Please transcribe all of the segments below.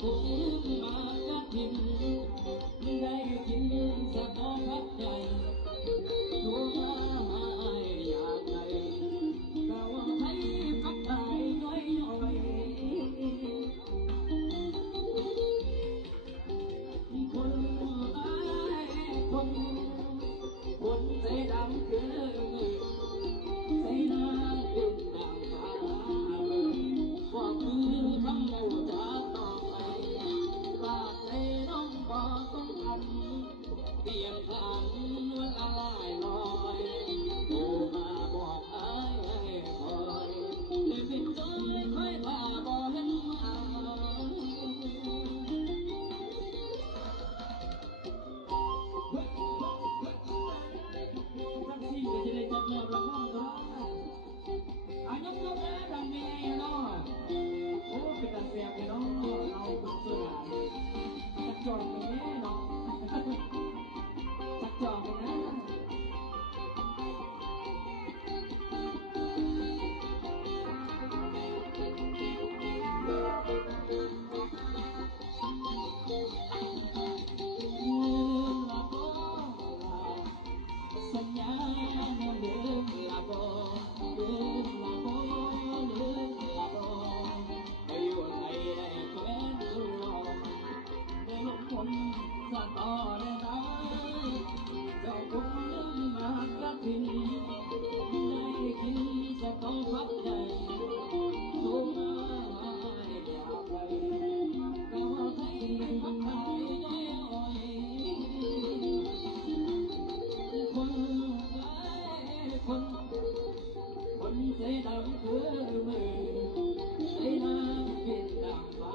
คุ้มมากระถิ่นได้กินสักพอพักใจตัวมาอยากไงก็ว่าให้พักตายน้อยน้อยคนคนคนใจดำคือใจน้ำเป็นดังฟ้าว่าคือคำพูดจากต่อไปว่าใจน้องบ่ต้องทำเปลี่ยนผ่านวันละลายลอยโทรมาบอกอ้ายคอยได้เป็นจอยคอยพาบ่เห็นเอาทั้งที่ก็จะได้จับเลือกละครตัวอายุก็แม่ดังมีเนาะโอ้เป็นตาเสียบเนาะเราคุณเสือจักจองตรงนี้เนาะจักจองตรงนั้นสัญญาเดิมลาบเดิมลาบเดิมลาบไปอยู่ไหนได้แค่ดูรอได้ลงคนสะต่อได้ไหมเจ้าคงมากระถิ่นได้กินจะต้องพับใจตัวมาอยากไปก็ว่าใครพักตายน้อยคนใจดำคือมือใจน้ำเป็นดังฟ้า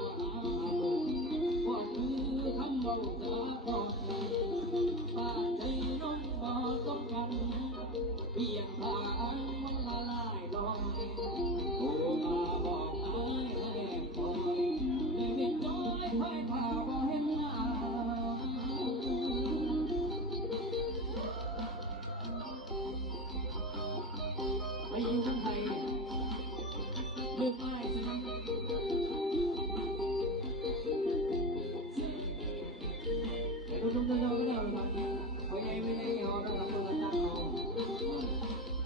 ก็คือคำบอกจากก่อนป่าใจน้องบ่ต้องกันเพียงผ่านมันละลายลอยโทรมาบอกอ้ายให้คอยได้เป็นจอยคอยพาบ่เห็นหน้าไปอยู่ข้างไทยลืมอ้ายใช่ไหมแต่ลุงๆก็ได้เลยครับเพราะยังไม่ได้เอาแล้วครับตัวตั้ง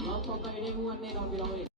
เราต่อไปได้ม้วนแน่นอนพี่น้อง